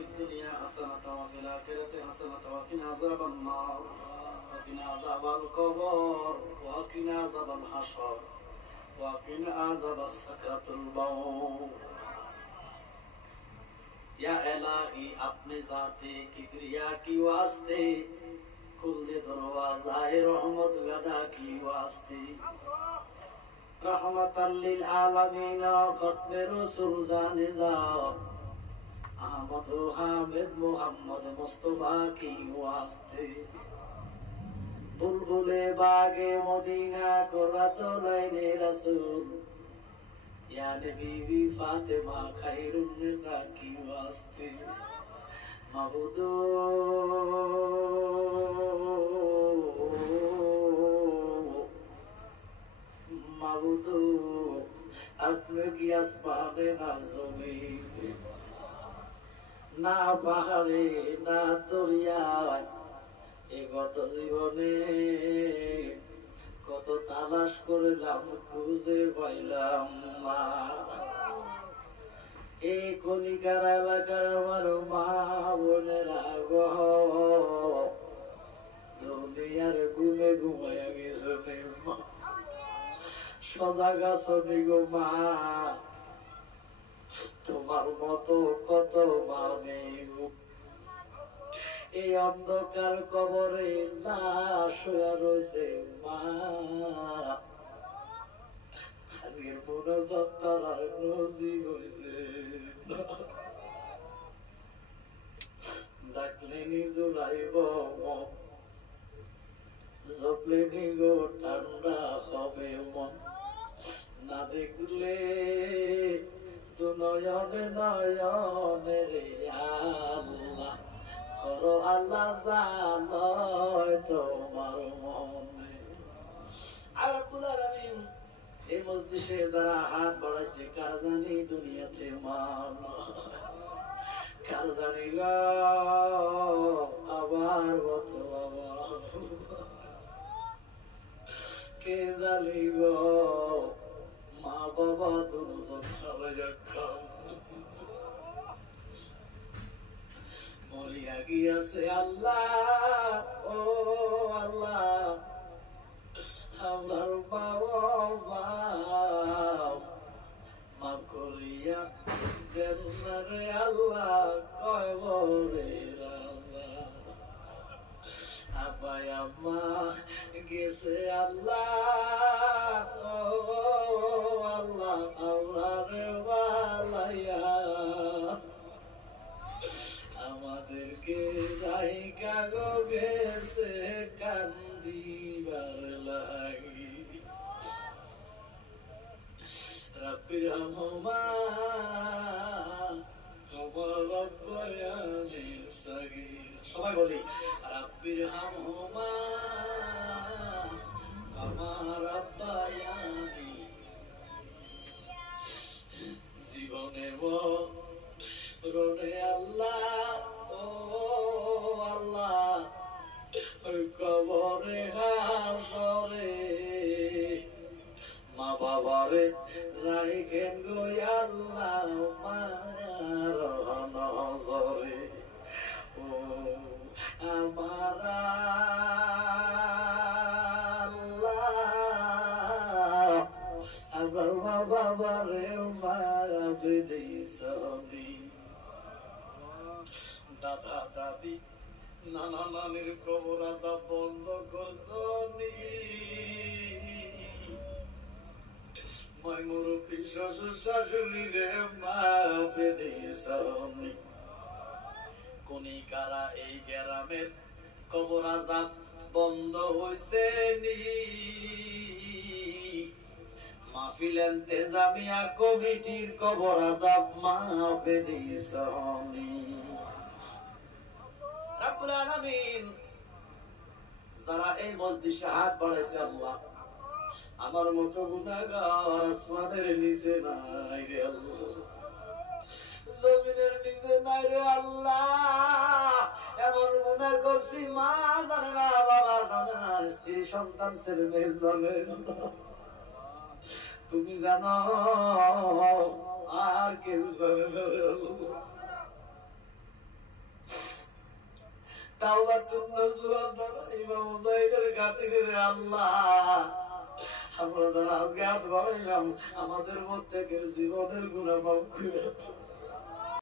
الدنيا حسنة وفي الآخرة حسنة وقنا عذاب النار وقنا عذاب القبر وقنا عذاب الحشر وقنا عذاب سكرة الموت या इलाही अपने जाते किबरिया की वास्ते खुल दे दरवाज़ाए रहमत गदा की वास्ते रहमतल लिल आलमीन खत्मे रसूल जाने जा अहमद हामिद मोहम्मद मुस्तफा की वास्ते बुलबुले बागे मदीना कुर्रतुल लैने रसूल या नबी फातिमा खैरुन निसा की वास्ते मबूदो मबूदो अपने की आसमाने ना ज़मीन ना पहाड़े ना दरिया এগত জীবনে কত তালাশ করলাম খুঁজে পাইলাম না এই কলিকার এলাকার আমার মা বোনেরা গো দুনিয়ার ঘুমে ঘুমাইয়া গেছে মা সজাগ আছো গো মা তোমার মতো কত মা নেই এই অন্ধকার কবরে লাশ হয়ে রয়েছে মা আজকের মোনাজাত তার নসিব হয়েছে ডাকলে নিজুলাইব মন জপলে নিগো ঠান্ডা হবে মন না দেখলে দু নয়নে নয়নে রে আল্লাহ করো আল্লাহ জানয় তোমার মনে আল্লাহুল আলামিন এই মজলিসে যারা হাত বাড়াইছে কার জানি দুনিয়াতে মান কার জানি গো আবার কত আবার কে জানি গো মা বাবা দুজন খাওয়া খাও মরিয়া গিয়াছে আল্লাহ ও আল্লাহ আমার বাবা মাফ করিয়া দেন রে আল্লাহ কবরে রাজা আব্বাই আম্মা গেছে আল্লাহ ও আল্লাহ আল্লাহরে বালাইয়া আমাদেরকে জায়গা গো গেছে কান্দিবার লাগি রাব্বির হামহুমা কামা রাব্বায়ানি সাগীর সবাই বলি রাব্বির হামহুমা কামা রাব্বায়ানি জীবনে রনে আল্লাহ ও আল্লাহ ওই কবরে হাসরে মা বাবারে রাইখেন গো আল্লাহ মায়ার নজরে ও আমার আল্লাহ আমার মা বাবারে মাফ দিছনি দাদা দাদি নানা নানির কবর আযাব বন্ধ করছনি মাই মুরব্বী শ্বশুর শাশুড়ি রে মাফ দিছনি কোনি কারা এই গ্রামের কবর আযাব বন্ধ হইছে নি মাহফিল ইন্তেজামিয়া কমিটির কবর আযাব মাফ দিছনি রব্বুল আলামিন যারা এই মজলিসে হাত বাড়াইছে আল্লাহ আমার মতো গুনাহগার আসমানের নিচে নাই রে আল্লাহ জমিনের নিচে নাই রে আল্লাহ এমন গুনাহ করছি মা জানে না বাবা জানে না স্ত্রী সন্তান ছেলে মেয়ে জানে না তুমি জানো আর কেউ জানে না তাওবাতুন নসুহা দ্বারা ইমাম হুসাইনের খাতিরে আল্লাহ আমরা যারা আজকে হাত বাড়াইলাম আমাদের প্রত্যেকের জীবনের গুনাহ মাফ করে দাও।